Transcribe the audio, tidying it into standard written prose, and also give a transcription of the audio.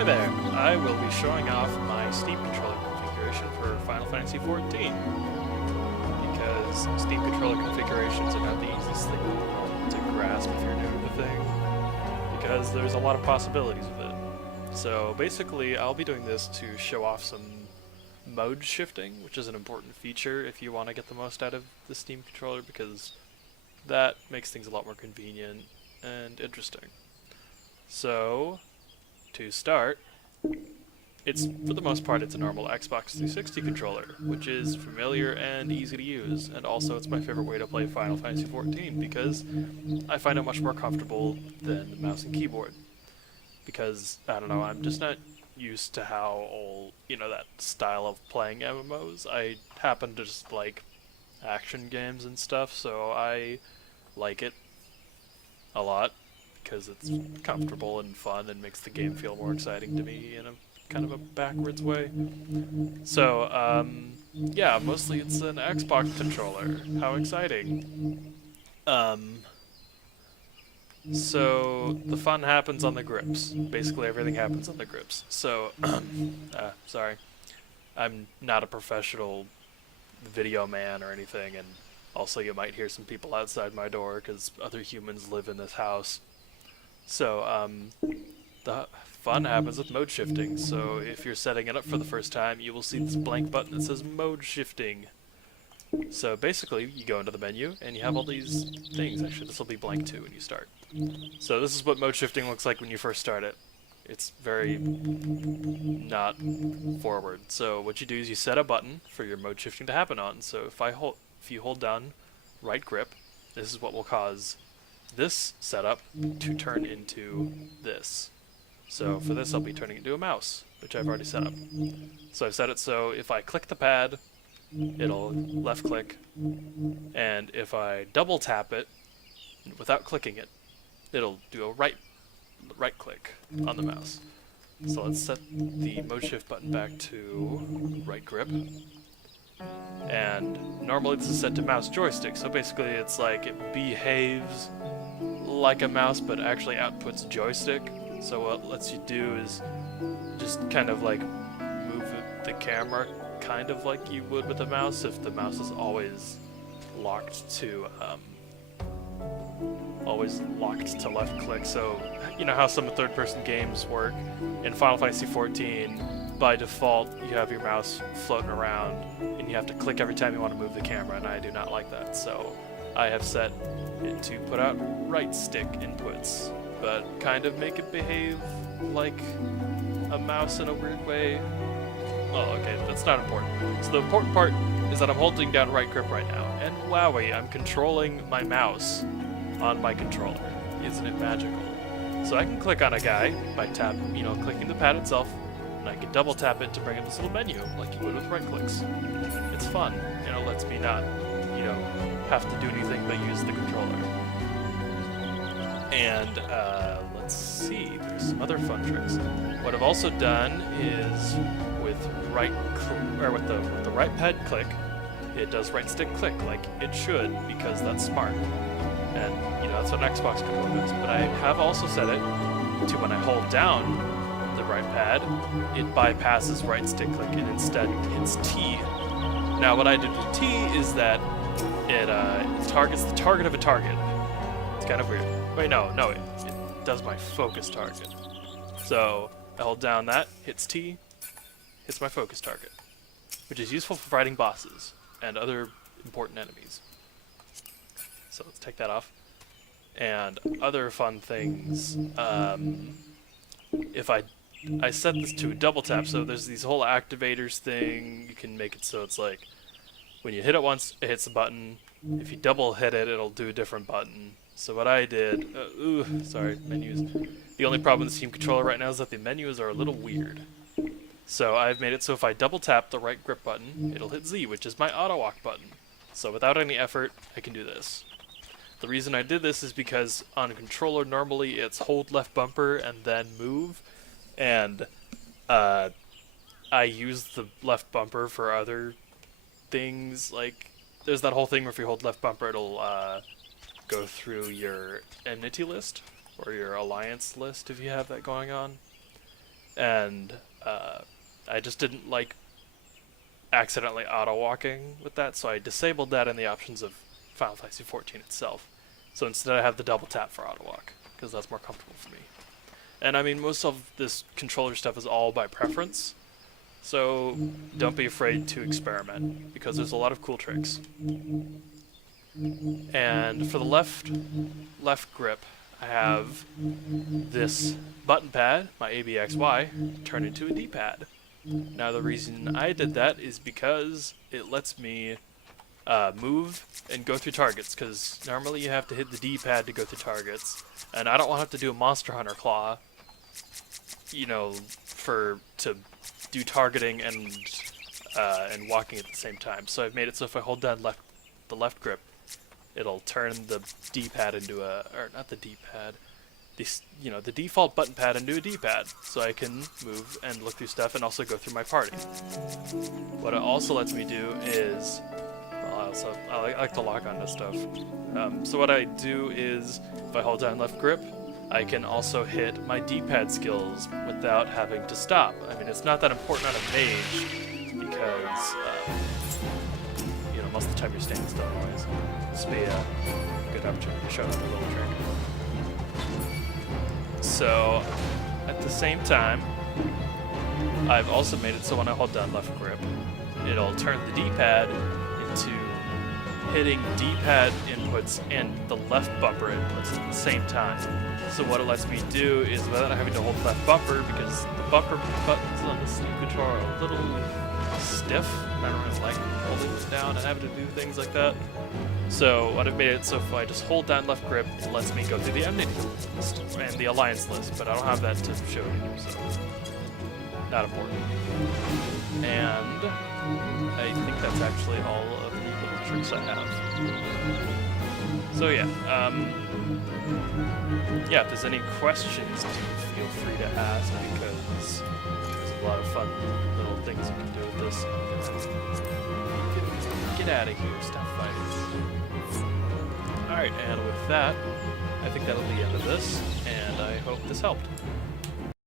Hi there! I will be showing off my Steam controller configuration for Final Fantasy XIV, because Steam controller configurations are not the easiest thing in the world to grasp if you're new to the thing, because there's a lot of possibilities with it. So basically, I'll be doing this to show off some mode shifting, which is an important feature if you want to get the most out of the Steam controller, because that makes things a lot more convenient and interesting. So, to start, for the most part, it's a normal Xbox 360 controller, which is familiar and easy to use, and also it's my favorite way to play Final Fantasy XIV because I find it much more comfortable than the mouse and keyboard. Because, I don't know, I'm just not used to how that style of playing MMOs. I happen to just like action games and stuff, so I like it a lot, because it's comfortable and fun and makes the game feel more exciting to me in a kind of a backwards way. So, yeah, mostly it's an Xbox controller. How exciting. So, the fun happens on the grips. Basically everything happens on the grips. So, sorry. I'm not a professional video man or anything, and also you might hear some people outside my door because other humans live in this house. So, the fun happens with mode shifting. So if you're setting it up for the first time, you will see this blank button that says mode shifting. So basically, you go into the menu, and you have all these things. Actually, this will be blank too when you start. So this is what mode shifting looks like when you first start it. It's very not forward. So what you do is you set a button for your mode shifting to happen on. So if you hold down right grip, this is what will cause this setup to turn into this. So for this, I'll be turning it into a mouse, which I've already set up. So I've set it so if I click the pad, it'll left click, and if I double tap it without clicking it, it'll do a right click on the mouse. So let's set the mode shift button back to right grip. And normally this is set to mouse joystick, so basically it's like it behaves like a mouse but actually outputs joystick. So what it lets you do is just kind of like move the camera kind of like you would with a mouse if the mouse is always locked to left click. So you know how some third-person games work? In Final Fantasy XIV, by default, you have your mouse floating around, and you have to click every time you want to move the camera, and I do not like that. So I have set it to put out right stick inputs, but kind of make it behave like a mouse in a weird way. Oh, okay, that's not important. So the important part is that I'm holding down right grip right now, and wowie, I'm controlling my mouse on my controller. Isn't it magical? So I can click on a guy by clicking the pad itself, and I can double tap it to bring up this little menu, like you would with right clicks. It's fun, and it lets me not, have to do anything but use the controller. And, let's see, there's some other fun tricks. What I've also done is, with the right pad click, it does right stick click like it should, because that's smart. And, that's what an Xbox controller does. But I have also set it to when I hold down the right pad, it bypasses right stick click and instead hits T. Now what I did with T is that it targets the target of a target. It's kind of weird. Wait, no, it does my focus target. So I hold down that, hits T, hits my focus target, which is useful for fighting bosses and other important enemies. So let's take that off. And other fun things, if I set this to a double tap, so there's these whole activators thing. You can make it so it's like when you hit it once, it hits the button. If you double hit it, it'll do a different button. So what I did, sorry, menus. The only problem with the Steam controller right now is that the menus are a little weird. So I've made it so if I double tap the right grip button, it'll hit Z, which is my auto walk button. So without any effort, I can do this. The reason I did this is because on a controller normally it's hold left bumper and then move, and I use the left bumper for other things. Like there's that whole thing where if you hold left bumper, it'll go through your enmity list or your alliance list if you have that going on. and I just didn't like accidentally auto-walking with that, so I disabled that in the options of Final Fantasy XIV itself. So instead I have the double tap for auto-walk, because that's more comfortable for me. And I mean, most of this controller stuff is all by preference, so don't be afraid to experiment, because there's a lot of cool tricks. And for the left grip, I have this button pad, my ABXY, turned into a D-pad. Now the reason I did that is because it lets me move and go through targets, because normally you have to hit the D-pad to go through targets, and I don't want to have to do a Monster Hunter claw, you know, to do targeting and walking at the same time. So I've made it so if I hold down the left grip, it'll turn the D-pad into or not the D-pad, the default button pad into a D-pad, so I can move and look through stuff and also go through my party. What it also lets me do is, well, I like to lock onto stuff. So what I do is, if I hold down left grip, I can also hit my D-pad skills without having to stop. I mean, it's not that important on a mage, because most of the time you're standing still anyways. This would be a good opportunity to show them a little trick. So, at the same time, I've also made it so when I hold down left grip, it'll turn the D-pad into hitting D-pad inputs and the left bumper inputs at the same time. So what it lets me do is, without having to hold left bumper, because the bumper buttons on the Steam controller are a little stiff, I don't really like holding them down and having to do things like that. So what I've made it so if I just hold down left grip, it lets me go through the enmity list and the alliance list, but I don't have that to show you, so not important. And I think that's actually all of the little tricks I have. So yeah, if there's any questions, feel free to ask, because there's a lot of fun little things you can do with this. Get out of here, stop fighting. Alright, and with that, I think that'll be the end of this, and I hope this helped.